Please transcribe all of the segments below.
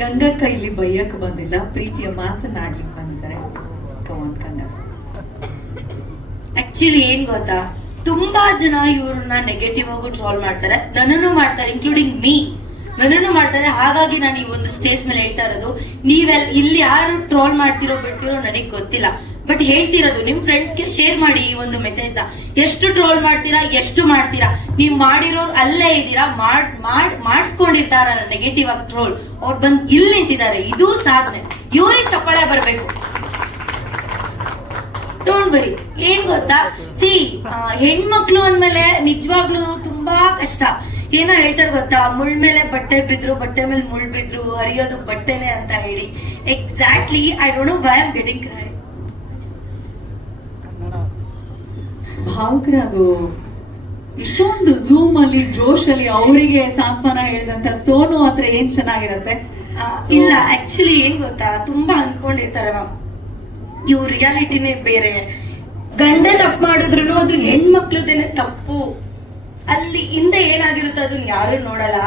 ಗಂಗಾ ಕೈಲಿ ಬೈಯಕ್ ಬಂದಿಲ್ಲ, ಪ್ರೀತಿಯ ಮಾತನಾಡ್ಲಿಕ್ಕೆ ಬಂದಿದ್ದಾರೆ. ಕಮಾನ್ ಗಂಗಾ. ಆಕ್ಚುಲಿ ಏನ್ ಗೊತ್ತಾ, ತುಂಬಾ ಜನ ಇವ್ರನ್ನ ನೆಗೆಟಿವ್ ಆಗು ಟ್ರೋಲ್ ಮಾಡ್ತಾರೆ, ನನ್ನನ್ನು ಮಾಡ್ತಾರೆ, ಇನ್ಕ್ಲೂಡಿಂಗ್ ಮೀ, ನನ್ನನ್ನು ಮಾಡ್ತಾರೆ. ಹಾಗಾಗಿ ನಾನು ಈ ಒಂದು ಸ್ಟೇಜ್ ಮೇಲೆ ಹೇಳ್ತಾ ಇರೋದು, ಇಲ್ಲಿ ಯಾರು ಟ್ರೋಲ್ ಮಾಡ್ತಿರೋ ಬಿಡ್ತಿರೋ ನನಗೆ ಗೊತ್ತಿಲ್ಲ, ಬಟ್ ಹೇಳ್ತಿರೋದು ನಿಮ್ ಫ್ರೆಂಡ್ಸ್ಗೆ ಶೇರ್ ಮಾಡಿ ಈ ಒಂದು ಮೆಸೇಜ್ ನ. ಎಷ್ಟು ಟ್ರೋಲ್ ಮಾಡ್ತೀರಾ, ಎಷ್ಟು ಮಾಡ್ತೀರಾ, ನೀವ್ ಮಾಡಿರೋರು ಅಲ್ಲೇ ಇದ್ದೀರಾ, ಮಾಡಿಸ್ಕೊಂಡಿರ್ತಾರ ನೆಗೆಟಿವ್ ಆಗಿ ಟ್ರೋಲ್, ಅವ್ರು ಬಂದ್ ಇಲ್ಲಿ ನಿಂತಿದ್ದಾರೆ, ಇದು ಸಾಧನೆ. ಇವ್ರಿಗೆ ಚಪ್ಪಾಳೆ ಬರ್ಬೇಕು. Don't worry. ಏನ್ ಗೊತ್ತಾ, ಹೆಣ್ಮಕ್ಳು ಅಂದ್ಮೇಲೆ ನಿಜವಾಗ್ಲೂ ತುಂಬಾ ಕಷ್ಟ. ಏನೋ ಹೇಳ್ತಾರೆ ಗೊತ್ತಾ, ಮುಳ್ ಮೇಲೆ ಬಟ್ಟೆ ಬಿದ್ರು, ಬಟ್ಟೆ ಮೇಲೆ ಮುಳ್ ಬಿದ್ರು, ಹರಿಯೋದು ಬಟ್ಟೆನೆ ಅಂತ ಹೇಳಿ. Exactly I don't know why I am getting cry. ಭಾವುಕರಾಗು ಇಷ್ಟೊಂದು ಝೂಮ್ ಅಲ್ಲಿ ಜೋಶ್ ಅಲ್ಲಿ ಅವರಿಗೆ ಸಾಂತ್ವನ ಹೇಳಿದಂತ ಸೋನು ಹತ್ರ ಏನ್ ಚೆನ್ನಾಗಿರತ್ತೆ. ಇಲ್ಲ ಆಕ್ಚುಲಿ ಏನ್ ಗೊತ್ತಾ, ತುಂಬಾ ಅನ್ಕೊಂಡಿರ್ತಾರೆ ಮ್ಯಾಮ್, ಇವ್ರ ರಿಯಾಲಿಟಿನೇ ಬೇರೆ. ಗಂಡ ತಪ್ಪು ಮಾಡಿದ್ರು ಅದು ಹೆಣ್ಮಕ್ಳದೇನೆ ತಪ್ಪು, ಅಲ್ಲಿ ಹಿಂದೆ ಏನಾಗಿರುತ್ತೆ ಅದನ್ನ ಯಾರು ನೋಡಲ್ಲ.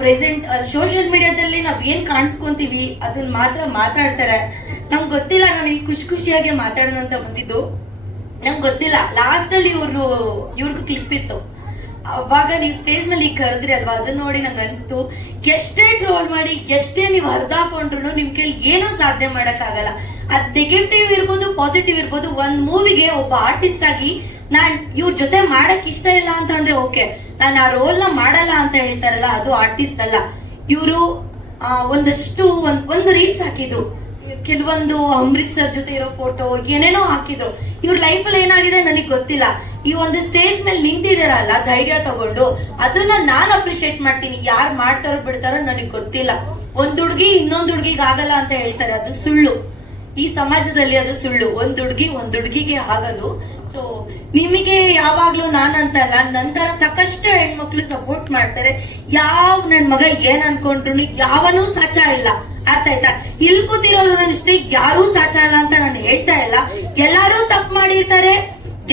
ಪ್ರೆಸೆಂಟ್ ಸೋಷಿಯಲ್ ಮೀಡಿಯಾದಲ್ಲಿ ನಾವ್ ಏನ್ ಕಾಣಿಸ್ಕೊಂತೀವಿ ಅದನ್ನ ಮಾತ್ರ ಮಾತಾಡ್ತಾರೆ. ನಮ್ಗೆ ಗೊತ್ತಿಲ್ಲ, ನಾನು ಈ ಖುಷಿಯಾಗಿ ಮಾತಾಡೋಣ ಅಂತ ಬಂದಿದ್ದು, ನಂಗೆ ಗೊತ್ತಿಲ್ಲ. ಲಾಸ್ಟ್ ಅಲ್ಲಿ ಇವ್ರದ್ದು ಕ್ಲಿಪ್ ಇತ್ತು, ಅವಾಗ ನೀವು ಸ್ಟೇಜ್ ಮೇಲೆ ಈಗ ಕರೆದ್ರಿ ಅಲ್ವಾ, ಅದನ್ನ ನೋಡಿ ನಂಗೆ ಅನ್ಸ್ತು, ಎಷ್ಟೇ ಟ್ರೋಲ್ ಮಾಡಿ, ಎಷ್ಟೇ ನೀವು ಹರಿದಾಕೊಂಡ್ರು ನಿಮ್ ಕೈಲಿ ಏನೂ ಸಾಧನೆ ಮಾಡಕ್ ಆಗಲ್ಲ. ಅದ್ ನೆಗೆಟಿವ್ ಇರ್ಬೋದು, ಪಾಸಿಟಿವ್ ಇರ್ಬೋದು. ಒಂದ್ ಮೂವಿಗೆ ಒಬ್ಬ ಆರ್ಟಿಸ್ಟ್ ಆಗಿ ನಾನ್ ಇವ್ರ ಜೊತೆ ಮಾಡಕ್ ಇಷ್ಟ ಇಲ್ಲ ಅಂತ ಅಂದ್ರೆ ಓಕೆ, ನಾನು ಆ ರೋಲ್ ನ ಮಾಡಲ್ಲ ಅಂತ ಹೇಳ್ತಾರಲ್ಲ, ಅದು ಆರ್ಟಿಸ್ಟ್ ಅಲ್ಲ. ಇವರು ಒಂದಷ್ಟು ಒಂದು ರೀಲ್ಸ್ ಹಾಕಿದ್ರು, ಕೆಲವೊಂದು ಅಂಬರೀಶ್ ಸರ್ ಜೊತೆ ಇರೋ ಫೋಟೋ ಏನೇನೋ ಹಾಕಿದ್ರು. ಇವ್ರ ಲೈಫ್ ಅಲ್ಲಿ ಏನಾಗಿದೆ ನನಗೆ ಗೊತ್ತಿಲ್ಲ. ಈ ಒಂದು ಸ್ಟೇಜ್ ಮೇಲೆ ನಿಂತಿದಾರಲ್ಲ ಧೈರ್ಯ ತಗೊಂಡು, ಅದನ್ನ ನಾನ್ ಅಪ್ರಿಶಿಯೇಟ್ ಮಾಡ್ತೀನಿ. ಯಾರು ಮಾಡ್ತಾರೋ ಬಿಡ್ತಾರೋ ನನಗೆ ಗೊತ್ತಿಲ್ಲ. ಒಂದ್ ಹುಡ್ಗಿ ಇನ್ನೊಂದ್ ಹುಡ್ಗಿಗೆ ಆಗಲ್ಲ ಅಂತ ಹೇಳ್ತಾರೆ, ಅದು ಸುಳ್ಳು. ಈ ಸಮಾಜದಲ್ಲಿ ಅದು ಸುಳ್ಳು. ಒಂದ್ ಹುಡ್ಗಿಗೆ ಆಗದು. ಸೊ ನಿಮಗೆ ಯಾವಾಗ್ಲೂ ನಾನಂತಲ್ಲ, ನಂತರ ಸಾಕಷ್ಟು ಹೆಣ್ಮಕ್ಳು ಸಪೋರ್ಟ್ ಮಾಡ್ತಾರೆ. ನನ್ ಮಗ ಏನ್ ಅನ್ಕೊಂಡ್ರು ಯಾವನೂ ಸಾಚ ಇಲ್ಲ, ಅರ್ಥ ಆಯ್ತಾ? ಇಲ್ಲಿ ಕೂತಿರೋರು ಅಷ್ಟೇ, ಯಾರೂ ಸಾಚ ಇಲ್ಲ ಅಂತ ನಾನು ಹೇಳ್ತಾ ಇಲ್ಲ. ಎಲ್ಲಾರು ತಪ್ಪು ಮಾಡಿರ್ತಾರೆ,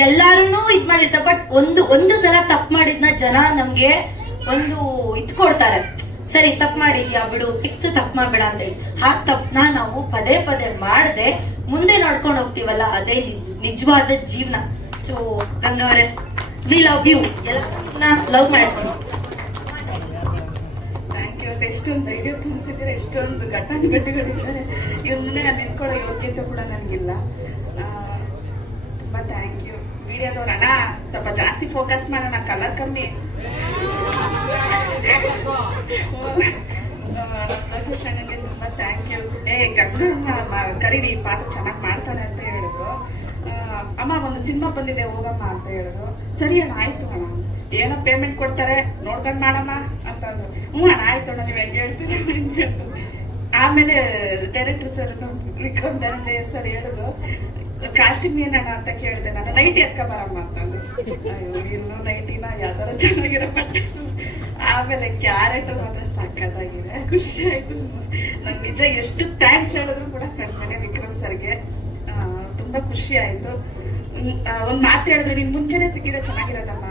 ಎಲ್ಲಾರು ಇದ್ ಮಾಡಿರ್ತಾರೆ. ಬಟ್ ಒಂದು ಸಲ ತಪ್ಪು ಮಾಡಿದ್ನ ಜನ ನಮ್ಗೆ ಒಂದು ಕೊಡ್ತಾರೆ, ಸರಿ ತಪ್ಪು ಮಾಡಿದ್ಯಾ ಬಿಡು, ನೆಕ್ಸ್ಟ್ ತಪ್ಪು ಮಾಡ್ಬೇಡ ಅಂತ ಹೇಳಿ. ಆ ತಪ್ಪನ್ನ ನಾವು ಪದೇ ಪದೇ ಮಾಡದೆ ಮುಂದೆ ನೋಡ್ಕೊಂಡು ಹೋಗ್ತೀವಲ್ಲ, ಅದೇ ನಿಜವಾದ ಜೀವನ. ಸೊ ಗಂಗವ್ರೆ, ವಿ ಲವ್ ಯು, ಎಲ್ಲ ಲವ್ ಮಾಡ್ತೀನಿ. Thank you. ಎಷ್ಟೊಂದು ಧೈರ್ಯ ತುಂಬಿಸಿದ್ರೆ, ಎಷ್ಟೊಂದು ಘಟನೆಗಳಿದ್ದಾರೆ. ಇವ್ರ ಮುಂದೆ ನಾನು ನಿಂತ್ಕೊಳ್ಳೋ ಯೋಗ್ಯತೆ ಕೂಡ ನನಗಿಲ್ಲ. ತುಂಬಾ ಥ್ಯಾಂಕ್ ಯು. ವಿಡಿಯೋದವ್ರ ಅಣ್ಣ ಸ್ವಲ್ಪ ಜಾಸ್ತಿ ಫೋಕಸ್ ಮಾಡೋಣ, ಕಲರ್ ಕಮ್ಮಿ. ಲೋಕೇಶನ್ಗೆ ತುಂಬಾ ಥ್ಯಾಂಕ್ ಯು. ಗಂಗಣ್ಣ ಕರೀರಿ, ಪಾತ್ರ ಚೆನ್ನಾಗಿ ಮಾಡ್ತಾಳೆ ಅಂತ ಹೇಳಿದ್ರು. ಅಮ್ಮ ಒಂದು ಸಿನಿಮಾ ಬಂದಿದೆ ಹೋಗಮ್ಮ ಅಂತ ಹೇಳಿದ್ರು. ಸರಿ ಅಣ್ಣ ಆಯ್ತು ಅಣ್ಣ, ಏನೋ ಪೇಮೆಂಟ್ ಕೊಡ್ತಾರೆ ನೋಡ್ಕೊಂಡು ಮಾಡಮ್ಮ ಅಂತ ಅಂದ್ರು. ಹ್ಞೂ ಅಣ್ಣ ಆಯ್ತು ಅಣ್ಣ, ನೀವು ಹೆಂಗೆ ಹೇಳ್ತೀರಿ ಹೆಂಗೆ ಅಂತ. ಆಮೇಲೆ director sir Vikram Dhananjaya sir ಹೇಳಿದ್ರು, ಕಾಸ್ಟಿಂಗ್ ಏನಣ್ಣ ಅಂತ ಕೇಳಿದೆ ನಾನು. ನೈಟಿ ಎತ್ಕ ಬರಮ್ಮ ಅಂತಂದು. ಅಯ್ಯೋ ಇನ್ನು ನೈಟಿನ ಯಾವ್ದಾರ ಚೆನ್ನಾಗಿರೋ ಬಟ್ಟೆ. ಆಮೇಲೆ ಕ್ಯಾರೆಕ್ಟರ್ ಮಾತ್ರ ಸಕ್ಕತ್ತಾಗಿದೆ, ಖುಷಿ ಆಯ್ತು ನಂಗೆ. ನಿಜ ಎಷ್ಟು ಥ್ಯಾಂಕ್ಸ್ ಹೇಳಿದ್ರು ಕೂಡ ಕಡಿಮೆ ವಿಕ್ರಮ್ ಸರ್ಗೆ. ತುಂಬಾ ಖುಷಿ ಆಯ್ತು. ಒಂದ್ ಮಾತು ಹೇಳಿದ್ರೆ, ನಿನ್ ಮುಂಚೆನೆ ಸಿಕ್ಕಿದ್ರೆ ಚೆನ್ನಾಗಿರೋದಮ್ಮ,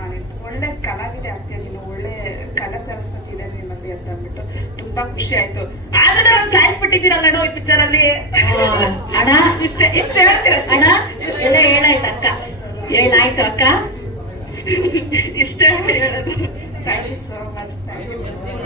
ಒಳ್ಳೆ ಕಲಾವಿದೆ ಆಗ್ತೀಯ ನೀನು, ಒಳ್ಳೆ ಕಲಾ ಸರಸ್ವತಿ ಇದೆ ನಿಮ್ಮಲ್ಲಿ ಅಂತ ಅಂದ್ಬಿಟ್ಟು ತುಂಬಾ ಖುಷಿ ಆಯ್ತು. ಆದ್ರೆ ನಾನು ಸಾಯಿಸ್ಬಿಟ್ಟಿದ್ದೀರಲ್ಲ ನೋ ಈ ಪಿಕ್ಚರ್ ಅಲ್ಲಿ. ಅಣ್ಣ ಇಷ್ಟ ಹೇಳ್ತೀರ ಅಣ್ಣ, ಎಲ್ಲ ಹೇಳಾಯ್ತು ಅಕ್ಕ, ಹೇಳಾಯ್ತು ಅಕ್ಕ, ಇಷ್ಟ ಹೇಳೋದು. Thank you so much. Thank you.